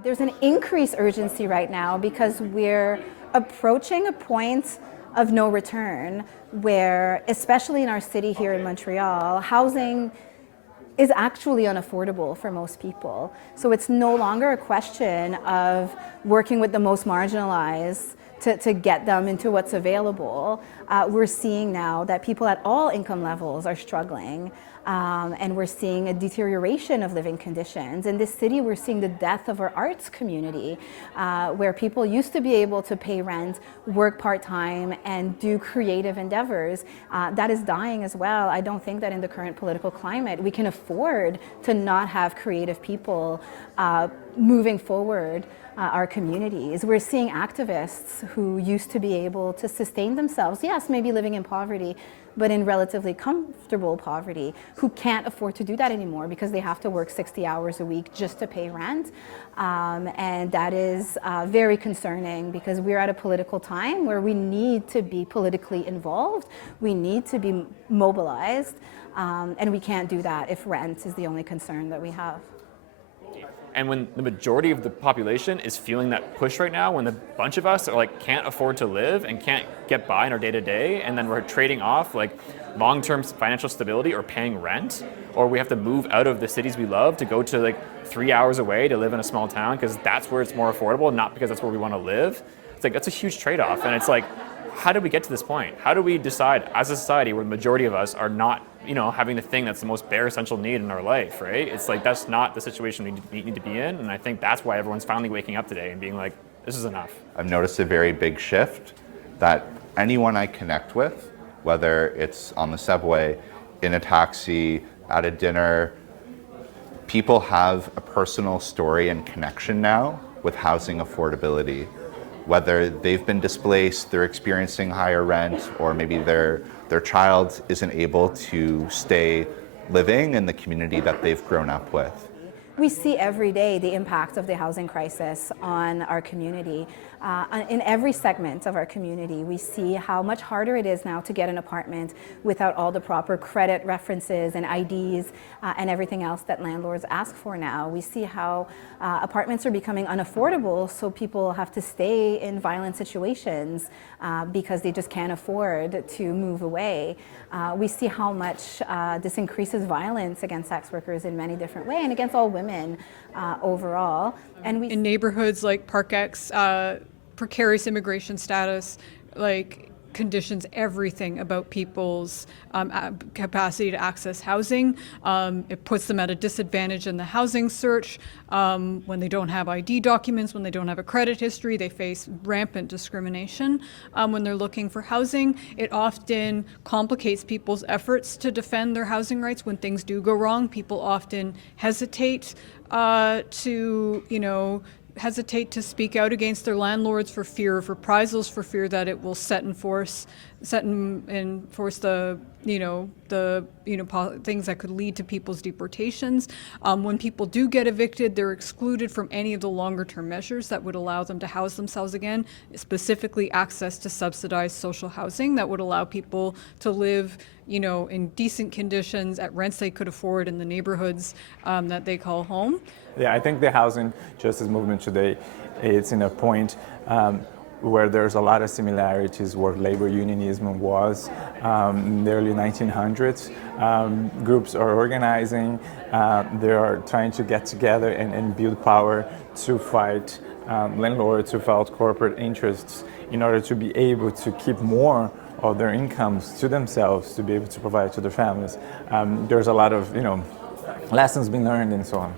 There's an increased urgency right now because we're approaching a point of no return where, especially in our city here in Montreal, housing is actually unaffordable for most people. So it's no longer a question of working with the most marginalized to get them into what's available. We're seeing now that people at all income levels are struggling. And we're seeing a deterioration of living conditions. In this city, we're seeing the death of our arts community, where people used to be able to pay rent, work part-time, and do creative endeavors. That is dying as well. I don't think that in the current political climate, we can afford to not have creative people moving forward our communities. We're seeing activists who used to be able to sustain themselves, yes, maybe living in poverty, but in relatively comfortable poverty, who can't afford to do that anymore because they have to work 60 hours a week just to pay rent. And that is very concerning because we're at a political time where we need to be politically involved, we need to be mobilized, and we can't do that if rent is the only concern that we have. And when the majority of the population is feeling that push right now, when a bunch of us are like can't afford to live and can't get by in our day-to-day, and then we're trading off like long-term financial stability or paying rent, or we have to move out of the cities we love to go to like 3 hours away to live in a small town because that's where it's more affordable, not because that's where we want to live. It's like that's a huge trade-off, and it's like, how did we get to this point? How do we decide as a society where the majority of us are not, having the thing that's the most bare essential need in our life, right? It's like that's not the situation we need to be in, and I think that's why everyone's finally waking up today and being like, this is enough. I've noticed a very big shift that anyone I connect with, whether it's on the subway, in a taxi, at a dinner, people have a personal story and connection now with housing affordability. Whether they've been displaced, they're experiencing higher rent, or maybe their child isn't able to stay living in the community that they've grown up with. We see every day the impact of the housing crisis on our community. In every segment of our community, we see how much harder it is now to get an apartment without all the proper credit references and IDs and everything else that landlords ask for now. We see how apartments are becoming unaffordable, so people have to stay in violent situations because they just can't afford to move away. We see how much this increases violence against sex workers in many different ways and against all women overall. And in neighborhoods like Park X, precarious immigration status, like conditions everything about people's capacity to access housing. It puts them at a disadvantage in the housing search. When they don't have ID documents, when they don't have a credit history, they face rampant discrimination. When they're looking for housing, it often complicates people's efforts to defend their housing rights. When things do go wrong, people often hesitate to speak out against their landlords for fear of reprisals, for fear that it will enforce the things that could lead to people's deportations. When people do get evicted, they're excluded from any of the longer-term measures that would allow them to house themselves again, specifically access to subsidized social housing that would allow people to live in decent conditions at rents they could afford in the neighborhoods that they call home. Yeah, I think the housing justice movement today is in a point where there's a lot of similarities where labor unionism was in the early 1900s. Groups are organizing, they are trying to get together and build power to fight landlords, to fight corporate interests in order to be able to keep more of their incomes to themselves, to be able to provide to their families. There's a lot of lessons being learned and so on.